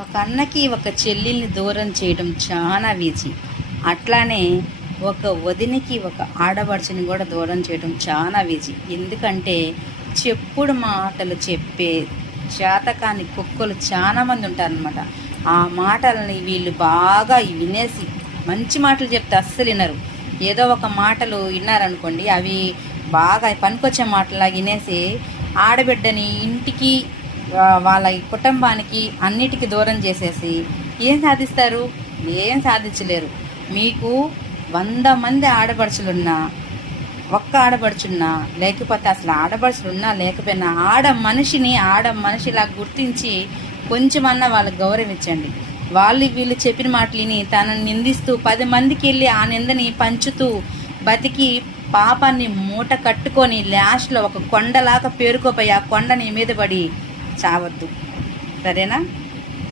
ఒక అన్నకి ఒక చెల్లెల్ని దూరం చేయడం చాలా ఈజీ. అట్లానే ఒక వదినకి ఒక ఆడపడుచుని కూడా దూరం చేయడం చాలా ఈజీ. ఎందుకంటే చెప్పుడు మాటలు చెప్పే చేతకాని కుక్కలు చాలామంది ఉంటారనమాట. ఆ మాటలని వీళ్ళు బాగా వినేసి మంచి మాటలు చెప్తే అస్సలు వినరు. ఏదో ఒక మాటలు విన్నారనుకోండి, అవి బాగా పనికొచ్చే మాటలాగా వినేసి ఆడబిడ్డని ఇంటికి వాళ్ళ కుటుంబానికి అన్నిటికీ దూరం చేసేసి ఏం సాధిస్తారు? ఏం సాధించలేరు. మీకు 100 మంది ఆడపడుచులున్నా, ఒక్క ఆడపడుచున్నా, లేకపోతే అసలు ఆడపడుచులున్నా లేకపోయినా ఆడ మనిషిలా గుర్తించి కొంచెమన్నా వాళ్ళకి గౌరవించండి. వాళ్ళు వీళ్ళు చెప్పిన మాటలు విని తనని నిందిస్తూ 10 మందికి వెళ్ళి ఆ నిందని పంచుతూ బతికి పాపాన్ని మూట కట్టుకొని లాస్ట్లో ఒక కొండలాగా పేరుకోపోయి ఆ కొండ నీ మీద పడి చావద్దు. సరేనా?